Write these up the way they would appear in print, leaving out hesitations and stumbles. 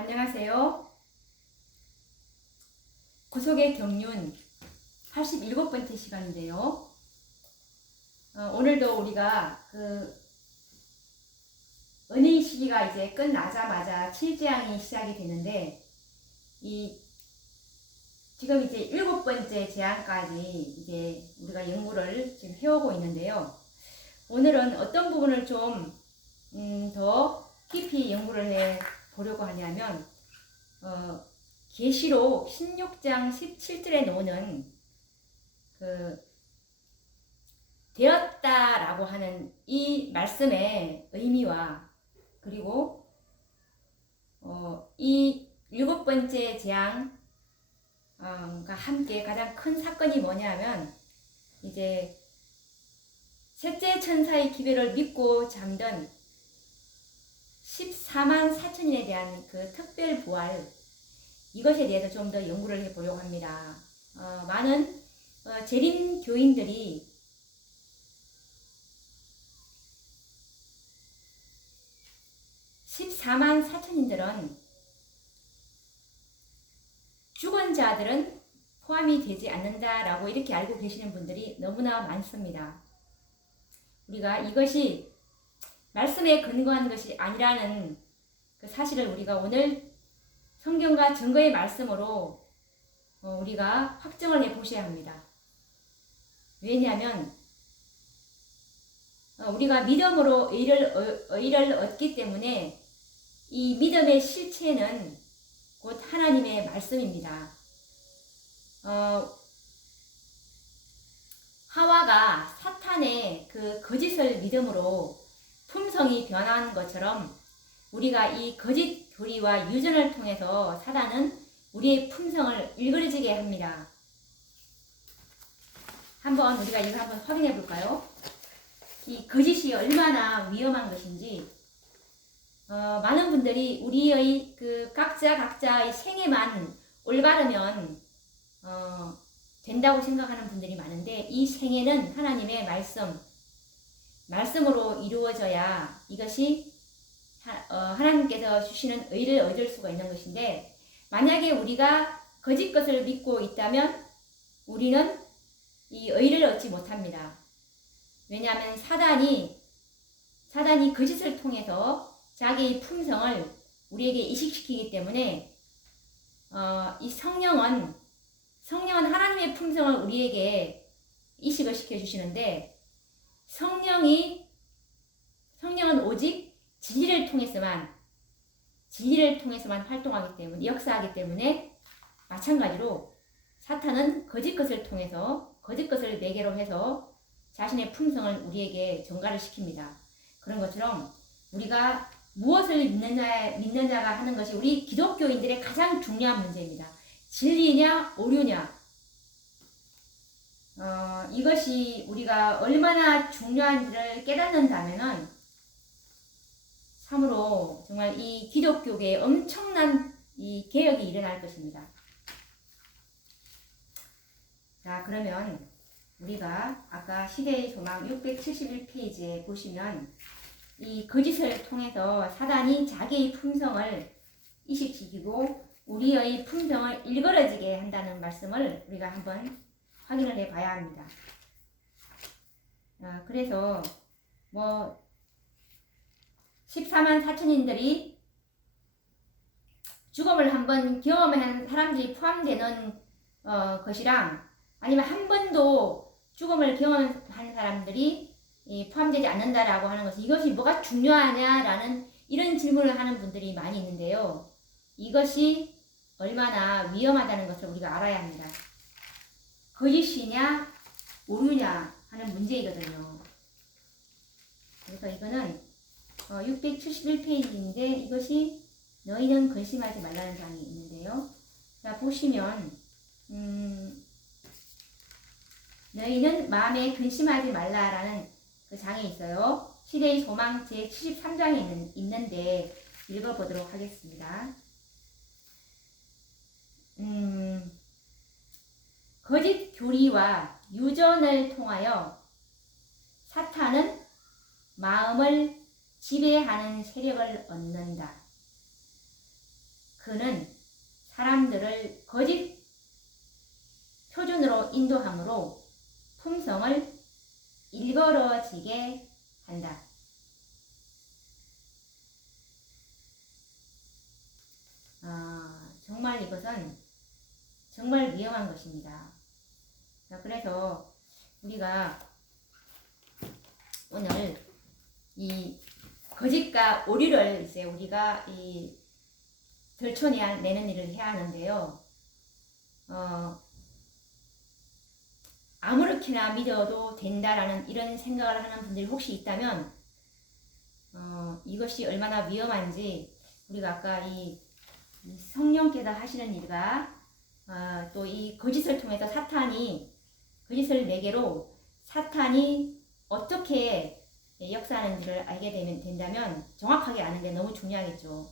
안녕하세요. 구속의 경륜 87번째 시간인데요. 오늘도 우리가 은의 시기가 이제 끝나자마자 7재앙이 시작이 되는데, 지금 이제 7번째 재앙까지 이제 우리가 연구를 지금 해오고 있는데요. 오늘은 어떤 부분을 좀 더 깊이 연구를 해 보려고 하냐면, 계시록 16장 17절에 나오는 되었다라고 하는 이 말씀의 의미와, 그리고 이 7번째 재앙과 함께 가장 큰 사건이 뭐냐면, 이제 셋째 천사의 기별을 믿고 잠든 14만 4천인에 대한 그 특별 부활, 이것에 대해서 좀 더 연구를 해보려고 합니다. 많은 재림 교인들이 (14만 4천인들은) 죽은 자들은 포함이 되지 않는다라고 이렇게 알고 계시는 분들이 너무나 많습니다. 우리가 이것이 말씀에 근거한 것이 아니라는 그 사실을 우리가 오늘 성경과 증거의 말씀으로 우리가 확정을 해 보셔야 합니다. 왜냐하면 우리가 믿음으로 의를 얻기 때문에 이 믿음의 실체는 곧 하나님의 말씀입니다. 하와가 사탄의 그 거짓을 믿음으로 품성이 변한 것처럼, 우리가 이 거짓 교리와 유전을 통해서 사단은 우리의 품성을 일그러지게 합니다. 한번 우리가 이거 한번 확인해 볼까요? 이 거짓이 얼마나 위험한 것인지. 많은 분들이 우리의 그 각자의 생애만 올바르면 된다고 생각하는 분들이 많은데, 이 생애는 하나님의 말씀으로 이루어져야 이것이 하나님께서 주시는 의를 얻을 수가 있는 것인데, 만약에 우리가 거짓 것을 믿고 있다면 우리는 이 의를 얻지 못합니다. 왜냐하면 사단이 거짓을 통해서 자기의 품성을 우리에게 이식시키기 때문에, 이 성령은 하나님의 품성을 우리에게 이식을 시켜주시는데, 성령은 오직 진리를 통해서만 활동하기 때문에, 역사하기 때문에, 마찬가지로 사탄은 거짓 것을 통해서, 거짓 것을 매개로 해서 자신의 품성을 우리에게 전가를 시킵니다. 그런 것처럼 우리가 무엇을 믿느냐가 하는 것이 우리 기독교인들의 가장 중요한 문제입니다. 진리냐 오류냐, 이것이 우리가 얼마나 중요한지를 깨닫는다면은 참으로 정말 이 기독교계에 엄청난 이 개혁이 일어날 것입니다. 자, 그러면 우리가 아까 시대의 소망 671페이지에 보시면, 이 거짓을 통해서 사단이 자기의 품성을 이식시키고 우리의 품성을 일그러지게 한다는 말씀을 우리가 한번 확인을 해 봐야 합니다. 그래서 14만 4천인들이 죽음을 한번 경험한 사람들이 포함되는 것이랑, 아니면 한 번도 죽음을 경험한 사람들이 포함되지 않는다라고 하는 것이, 이것이 뭐가 중요하냐라는 이런 질문을 하는 분들이 많이 있는데요. 이것이 얼마나 위험하다는 것을 우리가 알아야 합니다. 거짓이냐 오류냐 하는 문제이거든요. 그래서 이거는 671페이지인데, 이것이 너희는 근심하지 말라는 장이 있는데요. 자, 보시면 너희는 마음에 근심하지 말라라는 그 장이 있어요. 시대의 소망 제73장에 있는데 읽어보도록 하겠습니다. 거짓 교리와 유전을 통하여 사탄은 마음을 지배하는 세력을 얻는다. 그는 사람들을 거짓 표준으로 인도함으로 품성을 일그러지게 한다. 정말 이것은 정말 위험한 것입니다. 그래서 우리가 오늘 이 거짓과 오류를 이제 우리가 이 들춰내는 일을 해야 하는데요. 아무렇게나 믿어도 된다라는 이런 생각을 하는 분들이 혹시 있다면 이것이 얼마나 위험한지 우리가 아까 이 성령께서 하시는 일과 또 이 거짓을 통해서 사탄이 거짓을 매개로 사탄이 어떻게 역사하는지를 알게 된다면 정확하게 아는 게 너무 중요하겠죠.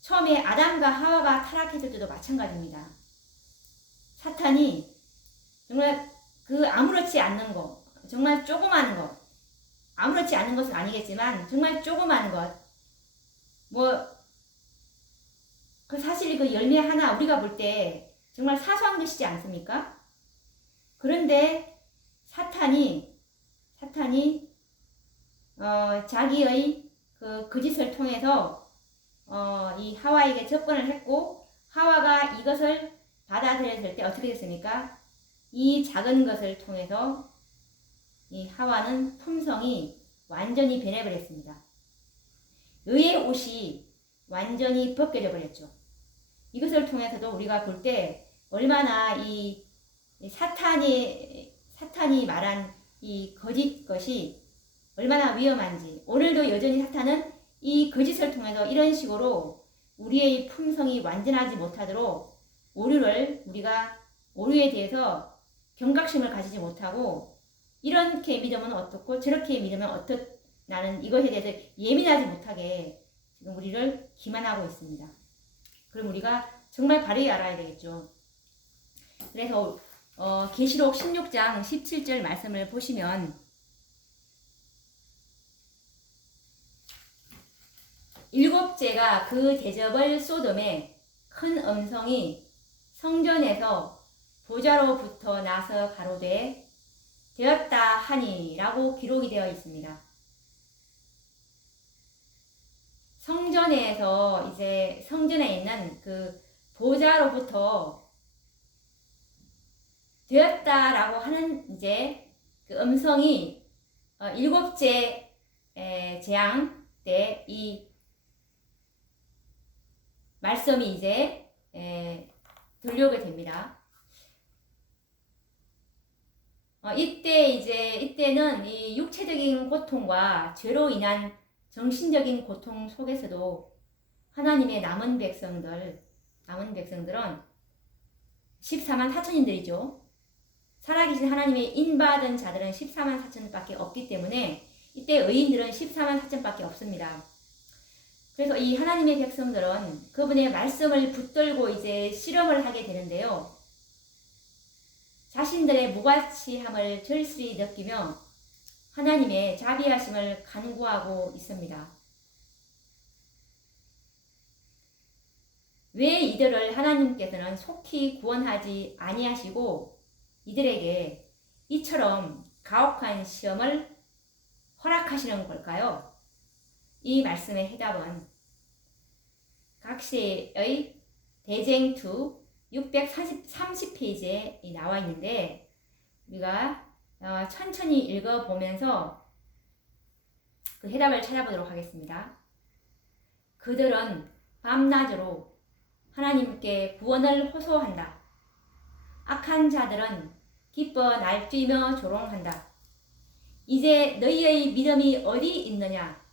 처음에 아담과 하와가 타락했을 때도 마찬가지입니다. 사탄이 정말 그 아무렇지 않는 거, 정말 조그만 거, 아무렇지 않은 것은 아니겠지만 정말 조그만 것, 사실 그 열매 하나 우리가 볼 때 정말 사소한 것이지 않습니까? 그런데 사탄이 자기의 그 거짓을 통해서 이 하와에게 접근을 했고 하와가 이것을 받아들였을 때 어떻게 됐습니까? 이 작은 것을 통해서 이 하와는 품성이 완전히 변해버렸습니다. 의의 옷이 완전히 벗겨져 버렸죠. 이것을 통해서도 우리가 볼 때 얼마나 이 사탄이 말한 이 거짓 것이 얼마나 위험한지, 오늘도 여전히 사탄은 이 거짓을 통해서 이런 식으로 우리의 품성이 완전하지 못하도록 우리가 오류에 대해서 경각심을 가지지 못하고 이렇게 믿으면 어떻고 저렇게 믿으면 나는 이것에 대해서 예민하지 못하게 지금 우리를 기만하고 있습니다. 그럼 우리가 정말 바르게 알아야 되겠죠. 그래서 계시록 16장 17절 말씀을 보시면 일곱째가 그 대접을 소돔에 큰 음성이 성전에서 보좌로부터 나서 가로되 되었다 하니라고 기록이 되어 있습니다. 성전에서 이제 성전에 있는 그 보좌로부터 되었다라고 하는 이제 그 음성이 일곱째 재앙 때 이 말씀이 이제 들려오게 됩니다. 이때는 이 육체적인 고통과 죄로 인한 정신적인 고통 속에서도 하나님의 남은 백성들은 14만 4천인들이죠. 살아계신 하나님의 인받은 자들은 14만 4천밖에 없기 때문에 이때 의인들은 14만 4천밖에 없습니다. 그래서 이 하나님의 백성들은 그분의 말씀을 붙들고 이제 실험을 하게 되는데요. 자신들의 무가치함을 절실히 느끼며 하나님의 자비하심을 간구하고 있습니다. 왜 이들을 하나님께서는 속히 구원하지 아니하시고 이들에게 이처럼 가혹한 시험을 허락하시는 걸까요? 이 말씀의 해답은 각시의 대쟁투 630페이지에 나와 있는데 우리가 천천히 읽어보면서 그 해답을 찾아보도록 하겠습니다. 그들은 밤낮으로 하나님께 구원을 호소한다. 악한 자들은 기뻐 날뛰며 조롱한다. 이제 너희의 믿음이 어디 있느냐?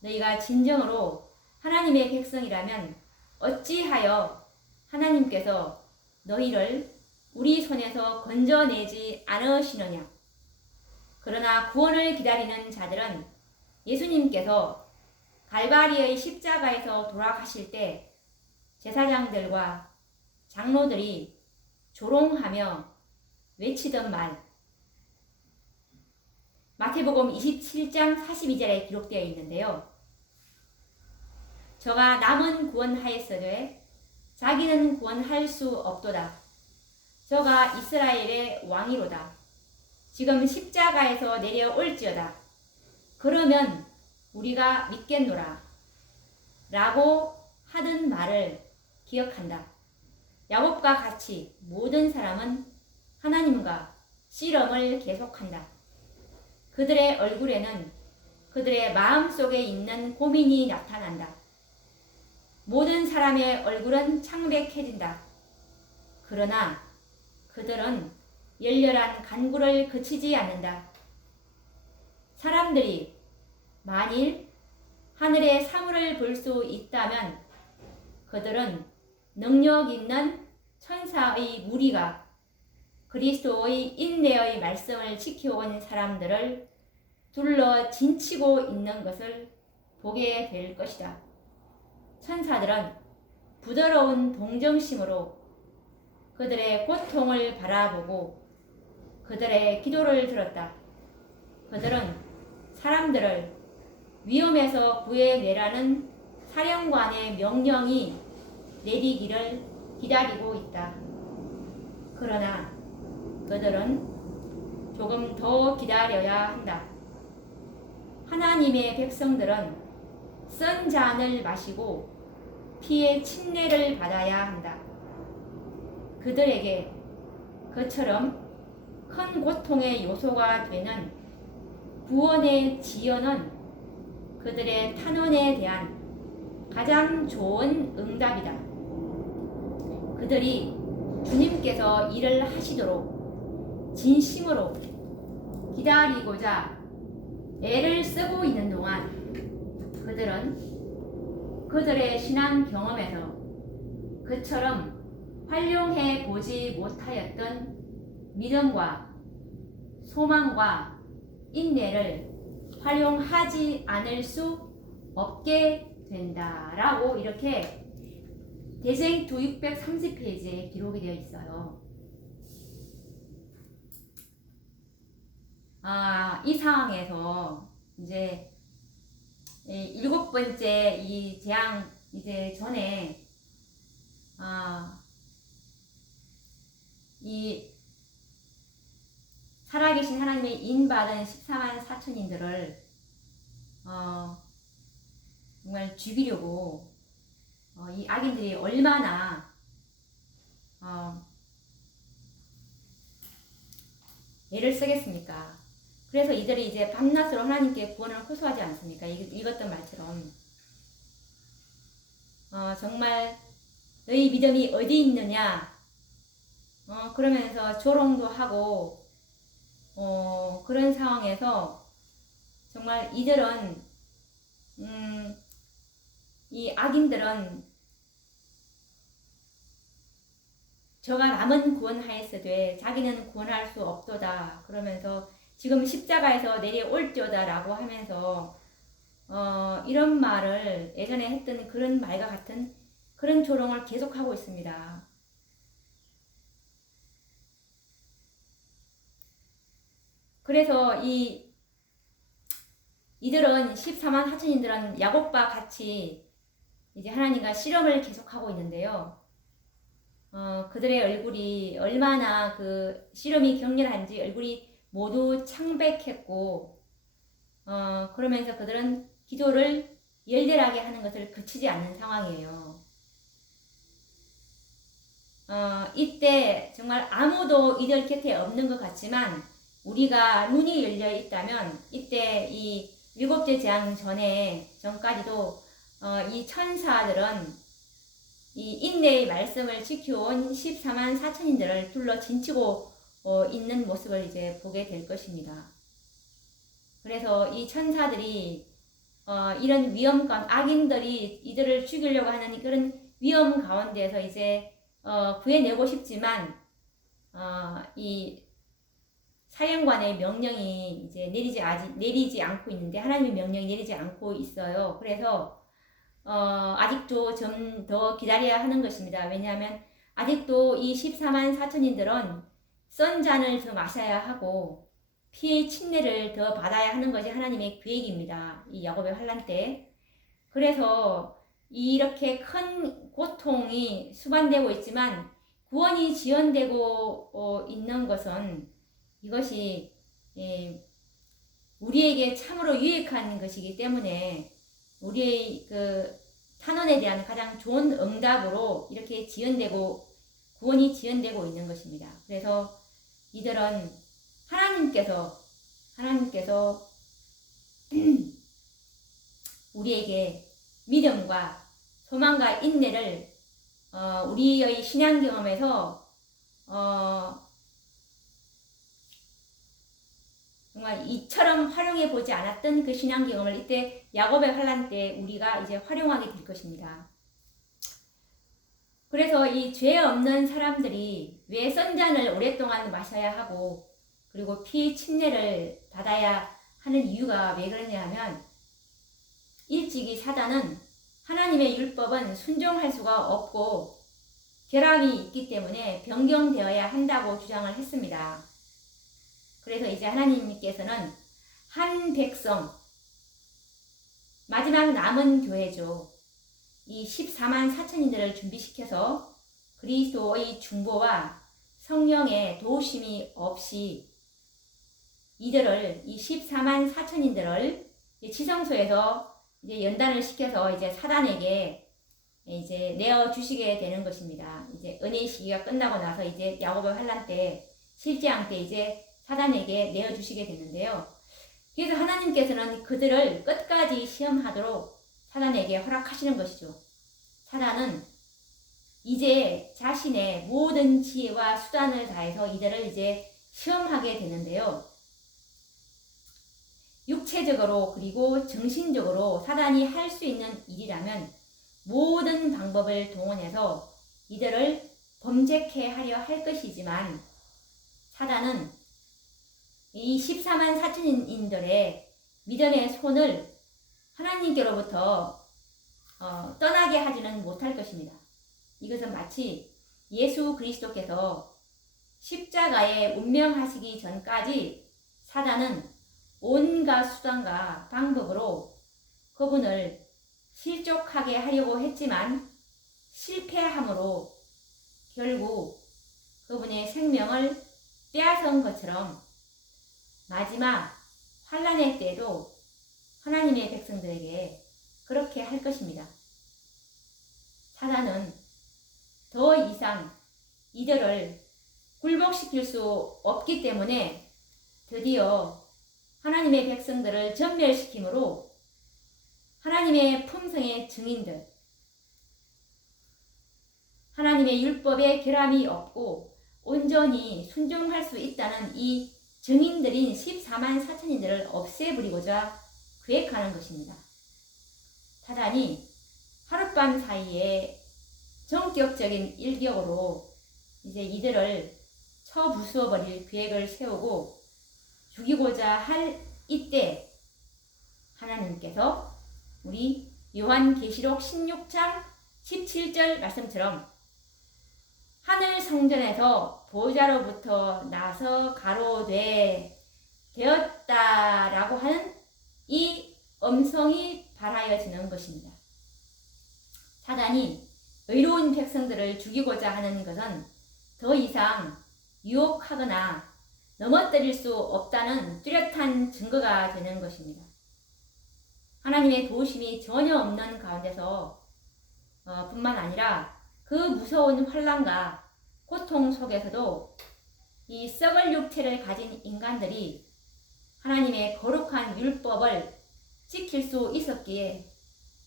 너희가 진정으로 하나님의 백성이라면 어찌하여 하나님께서 너희를 우리 손에서 건져내지 않으시느냐? 그러나 구원을 기다리는 자들은 예수님께서 갈바리의 십자가에서 돌아가실 때 제사장들과 장로들이 조롱하며 외치던 말, 마태복음 27장 42절에 기록되어 있는데요. 저가 남은 구원하였으되 자기는 구원할 수 없도다. 저가 이스라엘의 왕이로다. 지금 십자가에서 내려올지어다. 그러면 우리가 믿겠노라. 라고 하던 말을 기억한다. 야곱과 같이 모든 사람은 하나님과 씨름을 계속한다. 그들의 얼굴에는 그들의 마음속에 있는 고민이 나타난다. 모든 사람의 얼굴은 창백해진다. 그러나 그들은 열렬한 간구를 그치지 않는다. 사람들이 만일 하늘의 사물을 볼 수 있다면 그들은 능력 있는 천사의 무리가 그리스도의 인내의 말씀을 지켜온 사람들을 둘러 진치고 있는 것을 보게 될 것이다. 천사들은 부드러운 동정심으로 그들의 고통을 바라보고 그들의 기도를 들었다. 그들은 사람들을 위험에서 구해내라는 사령관의 명령이 내리기를 기다리고 있다. 그러나 그들은 조금 더 기다려야 한다. 하나님의 백성들은 쓴 잔을 마시고 피의 침례를 받아야 한다. 그들에게 그처럼 큰 고통의 요소가 되는 구원의 지연은 그들의 탄원에 대한 가장 좋은 응답이다. 그들이 주님께서 일을 하시도록 진심으로 기다리고자 애를 쓰고 있는 동안 그들은 그들의 신앙 경험에서 그처럼 활용해 보지 못하였던 믿음과 소망과 인내를 활용하지 않을 수 없게 된다라고 이렇게 대쟁투 630페이지에 기록이 되어 있어요. 이 상황에서 이제 7번째 이 재앙 이제 전에 이 살아계신 하나님의 인받은 14만 4천인들을 정말 죽이려고 이 악인들이 얼마나 애를 쓰겠습니까? 그래서 이들이 이제 밤낮으로 하나님께 구원을 호소하지 않습니까? 읽었던 말처럼 정말 너희 믿음이 어디 있느냐? 그러면서 조롱도 하고 그런 상황에서 정말 이들은 이 악인들은 저가 남은 구원하였으되 자기는 구원할 수 없도다. 그러면서 지금 십자가에서 내려올지어다 라고 하면서 이런 말을 예전에 했던 그런 말과 같은 그런 조롱을 계속하고 있습니다. 그래서 이들은 14만 4천인들은 야곱과 같이 이제 하나님과 씨름을 계속하고 있는데요. 그들의 얼굴이 얼마나 그 씨름이 격렬한지 얼굴이 모두 창백했고 그러면서 그들은 기도를 열렬하게 하는 것을 그치지 않는 상황이에요. 이때 정말 아무도 이들 곁에 없는 것 같지만 우리가 눈이 열려 있다면 이때 이 7째 재앙 전까지도 이 천사들은 이 인내의 말씀을 지켜온 14만 4천인들을 둘러 진치고 있는 모습을 이제 보게 될 것입니다. 그래서 이 천사들이 이런 위험감, 악인들이 이들을 죽이려고 하는 그런 위험 가운데서 이제 구해내고 싶지만 이 사령관의 명령이 이제 내리지 않고 있는데 하나님의 명령이 내리지 않고 있어요. 그래서 아직도 좀 더 기다려야 하는 것입니다. 왜냐하면 아직도 이 14만 4천인들은 썬 잔을 더 마셔야 하고 피의 침례를 더 받아야 하는 것이 하나님의 계획입니다. 이 야곱의 환난 때. 그래서 이렇게 큰 고통이 수반되고 있지만 구원이 지연되고 있는 것은 이것이 우리에게 참으로 유익한 것이기 때문에 우리의 그 탄원에 대한 가장 좋은 응답으로 이렇게 구원이 지연되고 있는 것입니다. 그래서 이들은 하나님께서 우리에게 믿음과 소망과 인내를 우리의 신앙 경험에서 정말 이처럼 활용해 보지 않았던 그 신앙 경험을 이때 야곱의 환난 때 우리가 이제 활용하게 될 것입니다. 그래서 이 죄 없는 사람들이 왜 선잔을 오랫동안 마셔야 하고 그리고 피 침례를 받아야 하는 이유가 왜 그러냐 하면 일찍이 사단은 하나님의 율법은 순종할 수가 없고 결함이 있기 때문에 변경되어야 한다고 주장을 했습니다. 그래서 이제 하나님께서는 한 백성, 마지막 남은 교회죠. 이 14만 4천인들을 준비시켜서 그리스도의 중보와 성령의 도우심이 없이 이들을 이 14만 4천인들을 지성소에서 이제 연단을 시켜서 이제 사단에게 이제 내어 주시게 되는 것입니다. 이제 은혜의 시기가 끝나고 나서 이제 야곱의 환난 때 실제왕 때 이제 사단에게 내어 주시게 되는데요. 그래서 하나님께서는 그들을 끝까지 시험하도록 사단에게 허락하시는 것이죠. 사단은 이제 자신의 모든 지혜와 수단을 다해서 이들을 이제 시험하게 되는데요. 육체적으로 그리고 정신적으로 사단이 할 수 있는 일이라면 모든 방법을 동원해서 이들을 범죄케 하려 할 것이지만 사단은 이 14만 4천인들의 믿음의 손을 하나님께로부터 떠나게 하지는 못할 것입니다. 이것은 마치 예수 그리스도께서 십자가에 운명하시기 전까지 사단은 온갖 수단과 방법으로 그분을 실족하게 하려고 했지만 실패함으로 결국 그분의 생명을 빼앗은 것처럼 마지막 환난의 때도 하나님의 백성들에게 그렇게 할 것입니다. 사단은 더 이상 이들을 굴복시킬 수 없기 때문에 드디어 하나님의 백성들을 전멸시키므로 하나님의 품성의 증인들, 하나님의 율법에 결함이 없고 온전히 순종할 수 있다는 이 증인들인 14만 4천인들을 없애버리고자 계획하는 것입니다. 사단이 하룻밤 사이에 전격적인 일격으로 이제 이들을 쳐부수어버릴 계획을 세우고 죽이고자 할 이때 하나님께서 우리 요한계시록 16장 17절 말씀처럼 하늘 성전에서 보좌로부터 나서 가로되 되었다라고 하는 이 음성이 발하여지는 것입니다. 사단이 의로운 백성들을 죽이고자 하는 것은 더 이상 유혹하거나 넘어뜨릴 수 없다는 뚜렷한 증거가 되는 것입니다. 하나님의 도우심이 전혀 없는 가운데서 뿐만 아니라 그 무서운 환난과 고통 속에서도 이 썩을 육체를 가진 인간들이 하나님의 거룩한 율법을 지킬 수 있었기에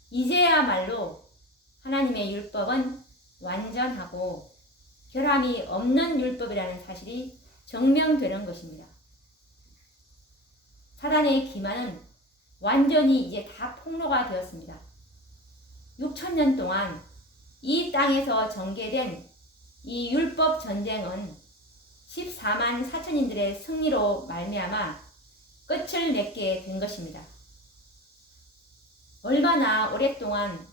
이제야말로 하나님의 율법은 완전하고 결함이 없는 율법이라는 사실이 증명되는 것입니다. 사단의 기만은 완전히 이제 다 폭로가 되었습니다. 6,000년 동안 이 땅에서 전개된 이 율법 전쟁은 14만 4천인들의 승리로 말미암아 끝을 맺게 된 것입니다. 얼마나 오랫동안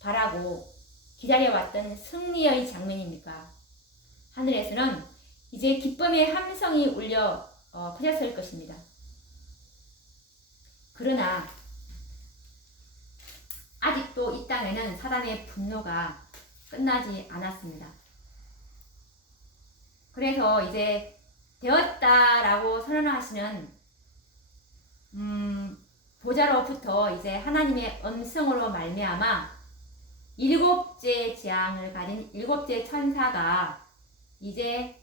바라고 기다려왔던 승리의 장면입니까? 하늘에서는 이제 기쁨의 함성이 울려 퍼졌을 것입니다. 그러나 아직도 이 땅에는 사단의 분노가 끝나지 않았습니다. 그래서 이제 되었다라고 선언하시는 보좌로부터 이제 하나님의 음성으로 말미암아 일곱째 재앙을 가진 일곱째 천사가 이제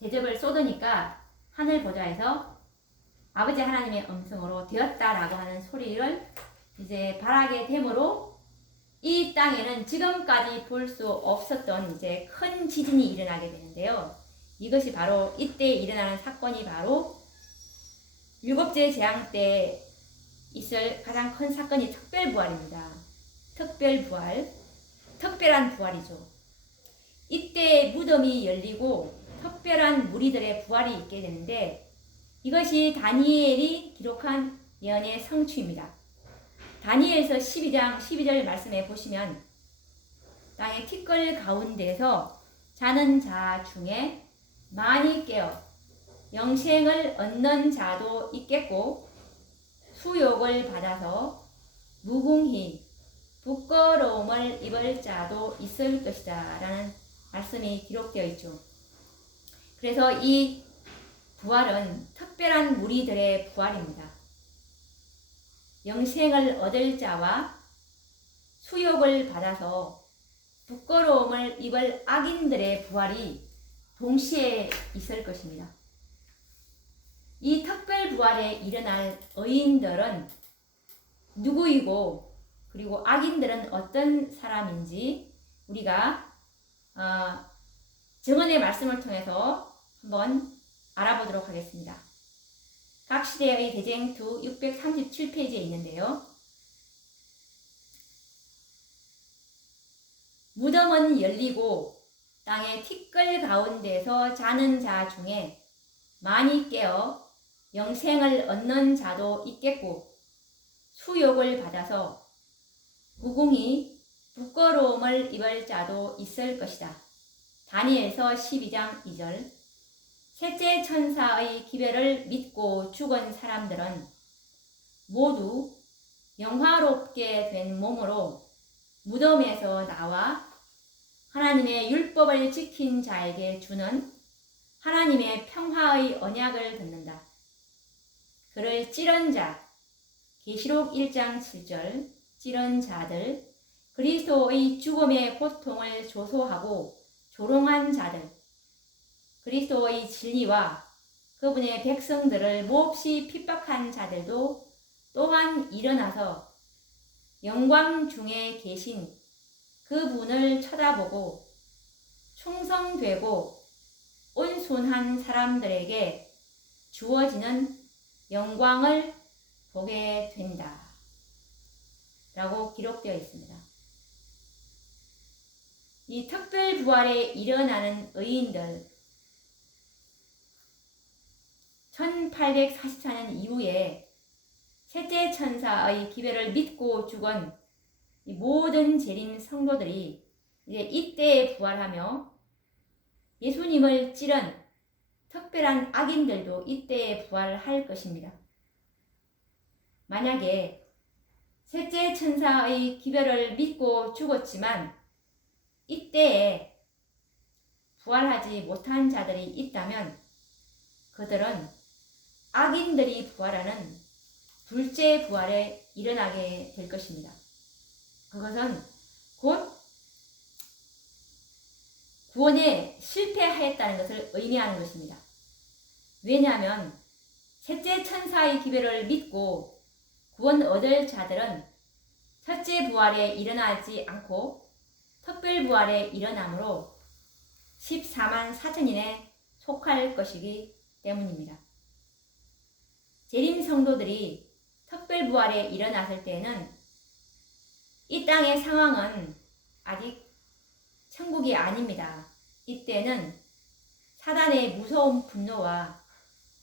대접을 쏟으니까 하늘 보좌에서 아버지 하나님의 음성으로 되었다라고 하는 소리를 이제 발하게 되므로 이 땅에는 지금까지 볼 수 없었던 이제 큰 지진이 일어나게 되는데요. 이것이 바로 이때 일어나는 사건이 바로 일곱째 재앙 때 있을 가장 큰 사건이 특별부활입니다. 특별부활, 특별한 부활이죠. 이때 무덤이 열리고 특별한 무리들의 부활이 있게 되는데 이것이 다니엘이 기록한 예언의 성취입니다. 다니엘서 12장 12절 말씀에 보시면 땅의 티끌 가운데서 자는 자 중에 많이 깨어 영생을 얻는 자도 있겠고 수욕을 받아서 무궁히 부끄러움을 입을 자도 있을 것이다 라는 말씀이 기록되어 있죠. 그래서 이 부활은 특별한 무리들의 부활입니다. 영생을 얻을 자와 수욕을 받아서 부끄러움을 입을 악인들의 부활이 동시에 있을 것입니다. 이 특별 부활에 일어날 의인들은 누구이고 그리고 악인들은 어떤 사람인지 우리가 증언의 말씀을 통해서 한번 알아보도록 하겠습니다. 각 시대의 대쟁투 637페이지에 있는데요. 무덤은 열리고 땅의 티끌 가운데서 자는 자 중에 많이 깨어 영생을 얻는 자도 있겠고 수욕을 받아서 무궁히 부끄러움을 입을 자도 있을 것이다. 다니엘서 12장 2절. 셋째 천사의 기별을 믿고 죽은 사람들은 모두 영화롭게 된 몸으로 무덤에서 나와 하나님의 율법을 지킨 자에게 주는 하나님의 평화의 언약을 듣는다. 그를 찌른 자, 계시록 1장 7절, 찌른 자들, 그리스도의 죽음의 고통을 조소하고 조롱한 자들, 그리스도의 진리와 그분의 백성들을 몹시 핍박한 자들도 또한 일어나서 영광 중에 계신 그분을 쳐다보고 충성되고 온순한 사람들에게 주어지는 영광을 보게 된다. 라고 기록되어 있습니다. 이 특별부활에 일어나는 의인들 1844년 이후에 셋째 천사의 기별을 믿고 죽은 이 모든 재림 성도들이 이제 이때에 부활하며 예수님을 찌른 특별한 악인들도 이때에 부활할 것입니다. 만약에 셋째 천사의 기별을 믿고 죽었지만 이때에 부활하지 못한 자들이 있다면 그들은 악인들이 부활하는 둘째 부활에 일어나게 될 것입니다. 그것은 곧 구원에 실패하였다는 것을 의미하는 것입니다. 왜냐하면 셋째 천사의 기별을 믿고 구원 얻을 자들은 첫째 부활에 일어나지 않고 특별 부활에 일어나므로 14만 4천인에 속할 것이기 때문입니다. 재림 성도들이 특별 부활에 일어났을 때에는 이 땅의 상황은 아직 천국이 아닙니다. 이때는 사단의 무서운 분노와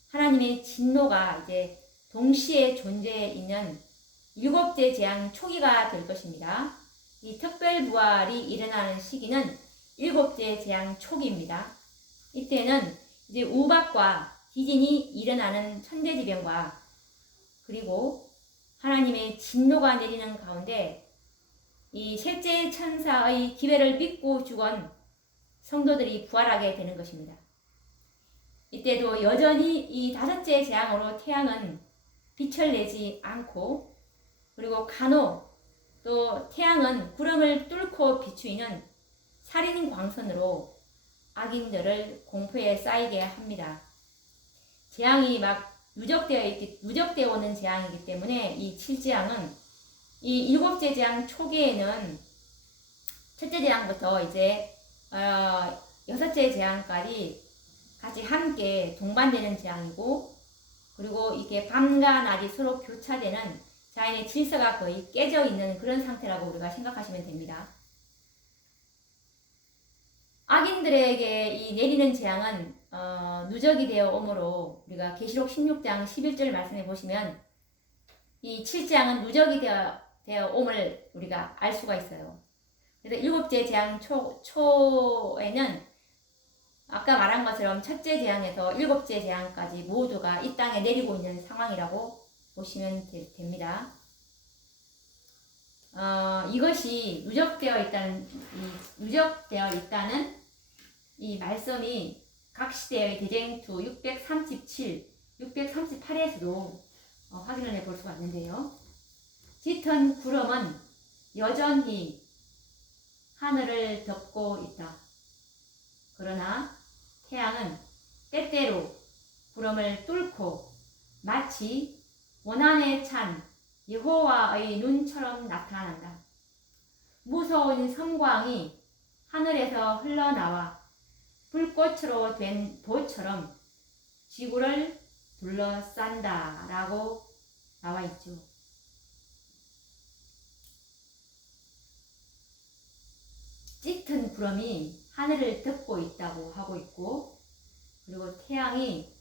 하나님의 진노가 이제 동시에 존재해 있는 일곱째 재앙 초기가 될 것입니다. 이 특별 부활이 일어나는 시기는 일곱째 재앙 초기입니다. 이때는 이제 우박과 지진이 일어나는 천재지변과 그리고 하나님의 진노가 내리는 가운데 이 셋째 천사의 기회를 믿고 죽은 성도들이 부활하게 되는 것입니다. 이때도 여전히 이 다섯째 재앙으로 태양은 빛을 내지 않고, 그리고 간혹 또 태양은 구름을 뚫고 비추이는 살인 광선으로 악인들을 공포에 쌓이게 합니다. 재앙이 막 누적되어 오는 재앙이기 때문에 이 7재앙은 이 7째 재앙 초기에는 첫째 재앙부터 이제 6째 재앙까지 같이 함께 동반되는 재앙이고, 그리고 이게 밤과 낮이 서로 교차되는 자연의 질서가 거의 깨져 있는 그런 상태라고 우리가 생각하시면 됩니다. 악인들에게 이 내리는 재앙은 누적이 되어 오므로 우리가 계시록 16장 11절 말씀해 보시면 이 7재앙은 누적이 되어 옴을 우리가 알 수가 있어요. 그래서 7째 재앙 초에는 아까 말한 것처럼 첫째 재앙에서 7째 재앙까지 모두가 이 땅에 내리고 있는 상황이라고 보시면 됩니다. 이것이 누적되어 있다는 이 말씀이 각 시대의 대쟁투 637, 638에서도 확인을 해볼 수가 있는데요. 짙은 구름은 여전히 하늘을 덮고 있다. 그러나 태양은 때때로 구름을 뚫고 마치 원한에 찬 여호와의 눈처럼 나타난다. 무서운 섬광이 하늘에서 흘러나와 불꽃으로 된 보처럼 지구를 둘러싼다 라고 나와 있죠. 짙은 구름이 하늘을 덮고 있다고 하고 있고, 그리고 태양이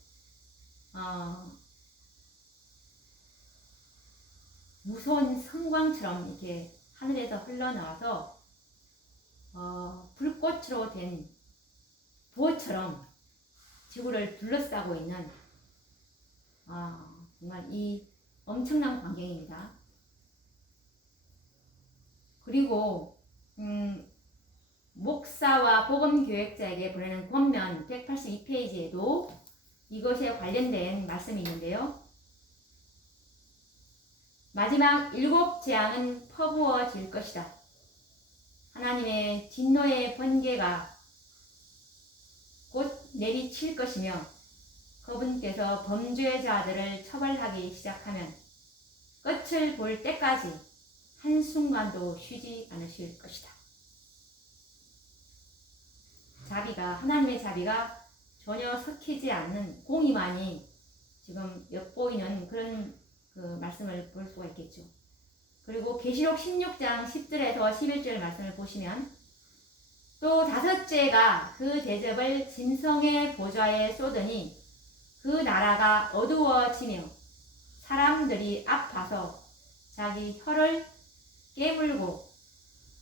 무서운 성광처럼 이렇게 하늘에서 흘러나와서 불꽃으로 된 부호처럼 지구를 둘러싸고 있는 정말 이 엄청난 광경입니다. 그리고 목사와 복음교역자에게 보내는 권면 182페이지에도 이것에 관련된 말씀이 있는데요. 마지막 7재앙은 퍼부어질 것이다. 하나님의 진노의 번개가 곧 내리칠 것이며 그분께서 범죄자들을 처벌하기 시작하면 끝을 볼 때까지 한순간도 쉬지 않으실 것이다. 하나님의 자비가 전혀 섞이지 않는 공의만이 지금 엿보이는 그런 말씀을 볼 수가 있겠죠. 그리고 계시록 16장 10절에서 11절 말씀을 보시면 또 다섯째가 그 대접을 짐승의 보좌에 쏟으니 그 나라가 어두워지며 사람들이 아파서 자기 혀를 깨물고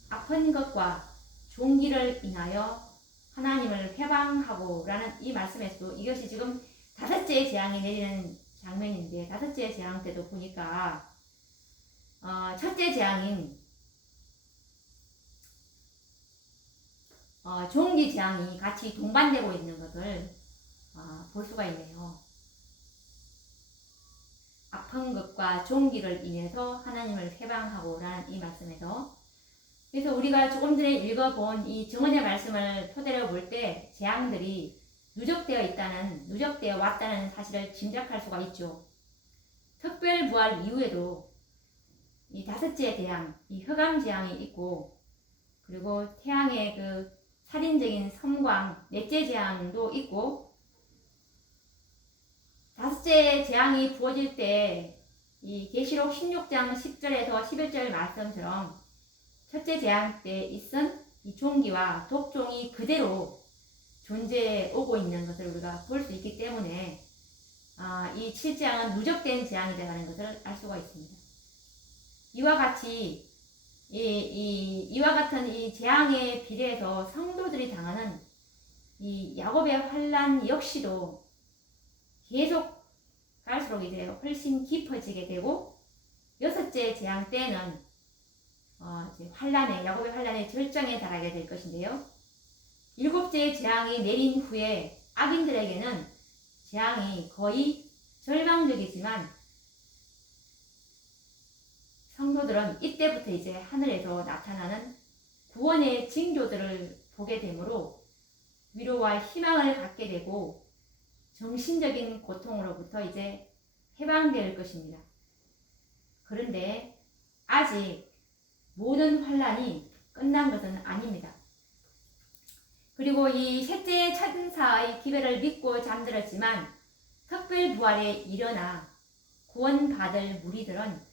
아픈 것과 종기를 인하여 하나님을 회방하고 라는 이 말씀에서도 이것이 지금 다섯째 재앙이 내리는 장면인데, 다섯째 재앙 때도 보니까 첫째 재앙인 종기 재앙이 같이 동반되고 있는 것을 볼 수가 있네요. 아픈 것과 종기를 인해서 하나님을 회방하고 라는 이 말씀에서, 그래서 우리가 조금 전에 읽어본 이 정언의 말씀을 토대로 볼 때 재앙들이 누적되어 왔다는 사실을 짐작할 수가 있죠. 특별 부활 이후에도 이 다섯째 재앙, 이 흑암 재앙이 있고, 그리고 태양의 그 살인적인 섬광, 넷째 재앙도 있고, 다섯째 재앙이 부어질 때 이 계시록 16장 10절에서 11절 말씀처럼 첫째 재앙 때 있은 이 종기와 독종이 그대로 존재해 오고 있는 것을 우리가 볼 수 있기 때문에 이 7재앙은 누적된 재앙이라는 것을 알 수가 있습니다. 이와 같은 이 재앙에 비례해서 성도들이 당하는 이 야곱의 환난 역시도 계속 갈수록 이제 훨씬 깊어지게 되고, 여섯째 재앙 때는 이제 야곱의 환란의 절정에 달하게 될 것인데요. 일곱째 재앙이 내린 후에 악인들에게는 재앙이 거의 절망적이지만 성도들은 이때부터 이제 하늘에서 나타나는 구원의 징조들을 보게 되므로 위로와 희망을 갖게 되고 정신적인 고통으로부터 이제 해방될 것입니다. 그런데 아직 모든 환란이 끝난 것은 아닙니다. 그리고 이 셋째 천사의 기별을 믿고 잠들었지만 특별 부활에 일어나 구원받을 무리들은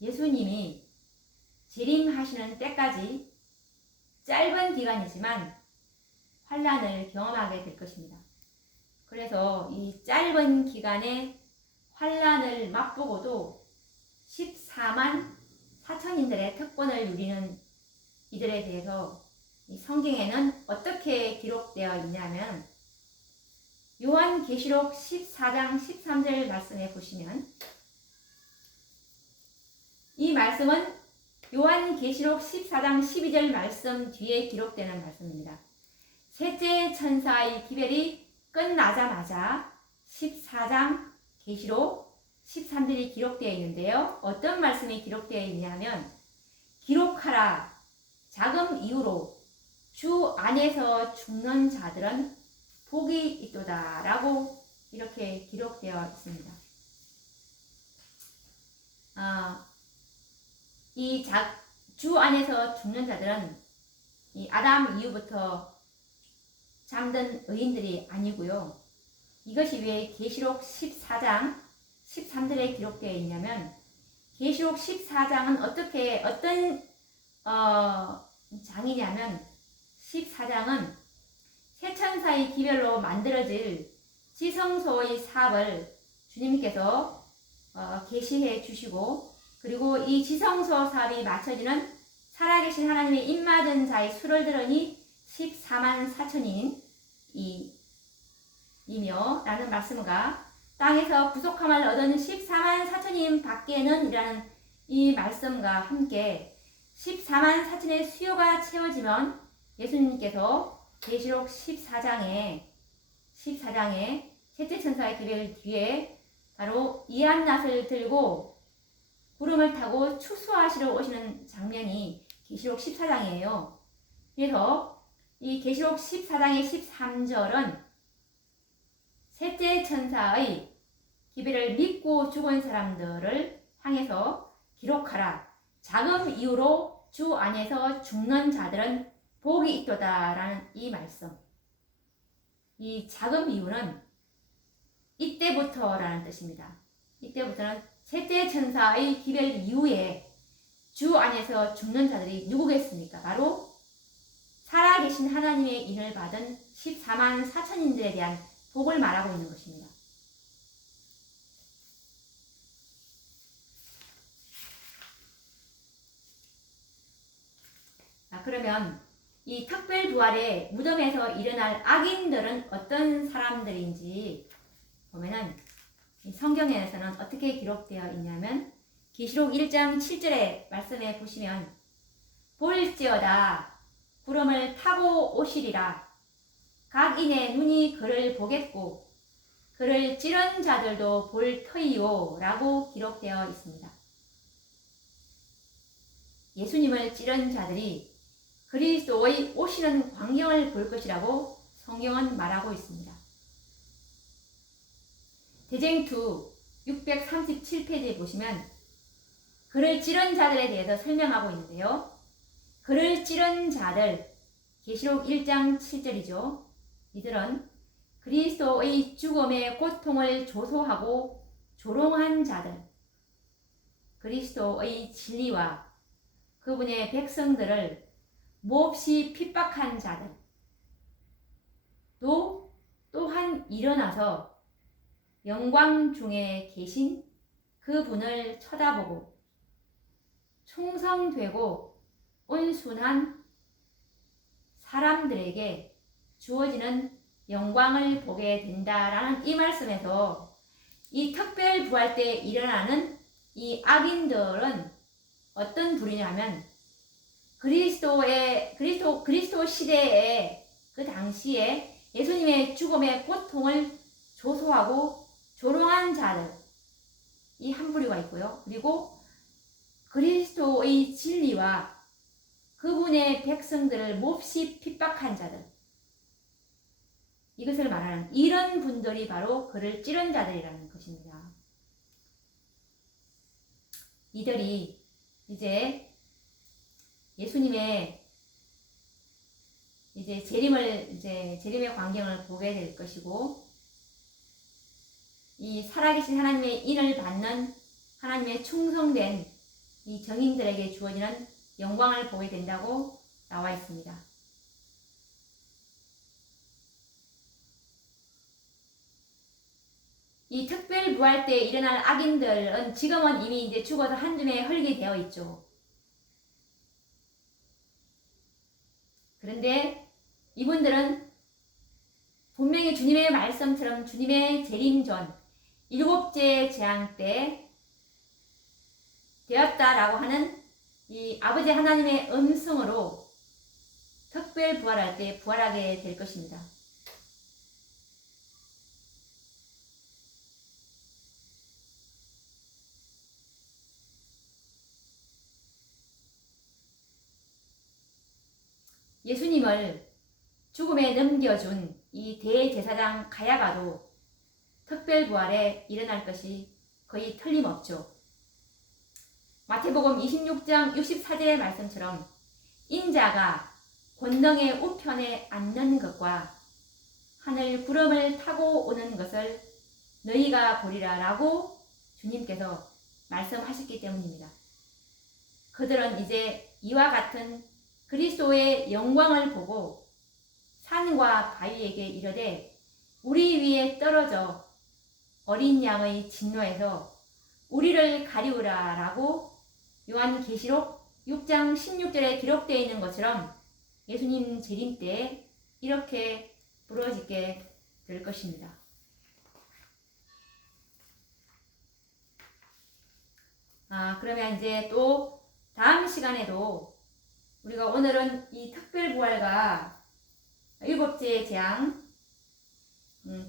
예수님이 재림하시는 때까지 짧은 기간이지만 환란을 경험하게 될 것입니다. 그래서 이 짧은 기간에 환란을 맛보고도 14만 4천인들의 특권을 누리는 이들에 대해서 이 성경에는 어떻게 기록되어 있냐면 요한계시록 14장 13절 말씀에 보시면 이 말씀은 요한계시록 14장 12절 말씀 뒤에 기록되는 말씀입니다. 셋째 천사의 기별이 끝나자마자 14장 계시록 13절이 기록되어 있는데요. 어떤 말씀이 기록되어 있냐면 기록하라 자금 이후로 주 안에서 죽는 자들은 복이 있도다 라고 이렇게 기록되어 있습니다. 이 주 안에서 죽는 자들은 이 아담 이후부터 잠든 의인들이 아니고요. 이것이 왜 계시록 14장 13절에 기록되어 있냐면 계시록 14장은 어떤 장이냐면 14장은 세 천사의 기별로 만들어질 지성소의 사업을 주님께서 계시해 주시고 그리고 이 지성소 사업이 마쳐지는 살아계신 하나님의 입맞은 자의 수를 들으니 14만 4천인 이며 라는 말씀과 땅에서 부족함을 얻은 14만 4천인 밖에는 이라는 이 말씀과 함께 14만 4천의 수요가 채워지면 예수님께서 계시록 14장에 셋째 천사의 기별 뒤에 바로 이한낫을 들고 구름을 타고 추수하시러 오시는 장면이 계시록 14장이에요. 그래서 이 계시록 14장의 13절은 셋째 천사의 기별을 믿고 죽은 사람들을 향해서 기록하라. 자금 이후로 주 안에서 죽는 자들은 복이 있도다 라는 이 말씀. 이 자금 이후는 이때부터라는 뜻입니다. 이때부터는 셋째 천사의 기별 이후에 주 안에서 죽는 자들이 누구겠습니까? 바로 살아계신 하나님의 인을 받은 14만 4천인들에 대한 복을 말하고 있는 것입니다. 그러면 이 특별부활의 무덤에서 일어날 악인들은 어떤 사람들인지 보면은 이 성경에서는 어떻게 기록되어 있냐면 계시록 1장 7절의 말씀에 보시면 볼지어다 구름을 타고 오시리라 각 인의 눈이 그를 보겠고 그를 찌른 자들도 볼 터이요 라고 기록되어 있습니다. 예수님을 찌른 자들이 그리스도의 오시는 광경을 볼 것이라고 성경은 말하고 있습니다. 대쟁투 637페이지에 보시면 그를 찌른 자들에 대해서 설명하고 있는데요. 그를 찌른 자들, 계시록 1장 7절이죠. 이들은 그리스도의 죽음의 고통을 조소하고 조롱한 자들, 그리스도의 진리와 그분의 백성들을 몹시 핍박한 자들, 또한 일어나서 영광 중에 계신 그분을 쳐다보고 충성되고 온순한 사람들에게 주어지는 영광을 보게 된다라는 이 말씀에서 이 특별 부활 때 일어나는 이 악인들은 어떤 부류냐면 그리스도 시대에 그 당시에 예수님의 죽음의 고통을 조소하고 조롱한 자들, 이 한 부류가 있고요. 그리고 그리스도의 진리와 그분의 백성들을 몹시 핍박한 자들, 이것을 말하는 이런 분들이 바로 그를 찌른 자들이라는 것입니다. 이들이 이제 예수님의 재림의 광경을 보게 될 것이고, 이 살아계신 하나님의 인을 받는 하나님의 충성된 이 정인들에게 주어지는 영광을 보게 된다고 나와 있습니다. 이 특별 부활 때 일어날 악인들은 지금은 이미 이제 죽어서 한 줌의 흙이 되어 있죠. 그런데 이분들은 분명히 주님의 말씀처럼 주님의 재림 전 일곱째 재앙 때 되었다라고 하는 이 아버지 하나님의 음성으로 특별 부활할 때 부활하게 될 것입니다. 예수님을 죽음에 넘겨준 이 대제사장 가야바도 특별 부활에 일어날 것이 거의 틀림없죠. 마태복음 26장 64절의 말씀처럼 인자가 권능의 우편에 앉는 것과 하늘 구름을 타고 오는 것을 너희가 보리라 라고 주님께서 말씀하셨기 때문입니다. 그들은 이제 이와 같은 그리스도의 영광을 보고 산과 바위에게 이르되 우리 위에 떨어져 어린 양의 진노에서 우리를 가리우라 라고 요한계시록 6장 16절에 기록되어 있는 것처럼 예수님 재림 때 이렇게 부러지게 될 것입니다. 그러면 이제 또 다음 시간에도 우리가 오늘은 이 특별부활과 일곱째 재앙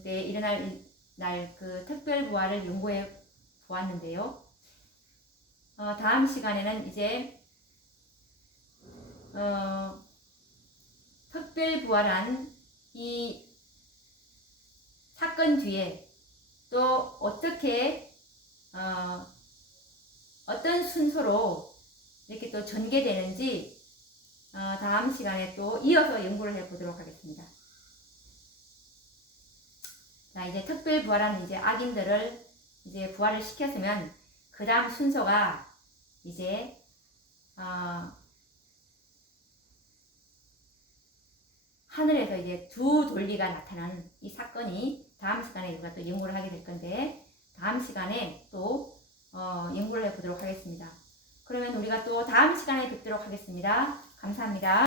때 일어날 날 그 특별부활을 연구해 보았는데요. 다음 시간에는 이제 특별부활한 이 사건 뒤에 또 어떻게 어떤 순서로 이렇게 또 전개되는지 다음 시간에 또 이어서 연구를 해보도록 하겠습니다. 자, 이제 특별 부활한 이제 악인들을 이제 부활을 시켰으면 그 다음 순서가 이제 하늘에서 이제 두 돌리가 나타나는 이 사건이 다음 시간에 우리가 또 연구를 하게 될 건데 다음 시간에 또 연구를 해보도록 하겠습니다. 그러면 우리가 또 다음 시간에 뵙도록 하겠습니다. 감사합니다.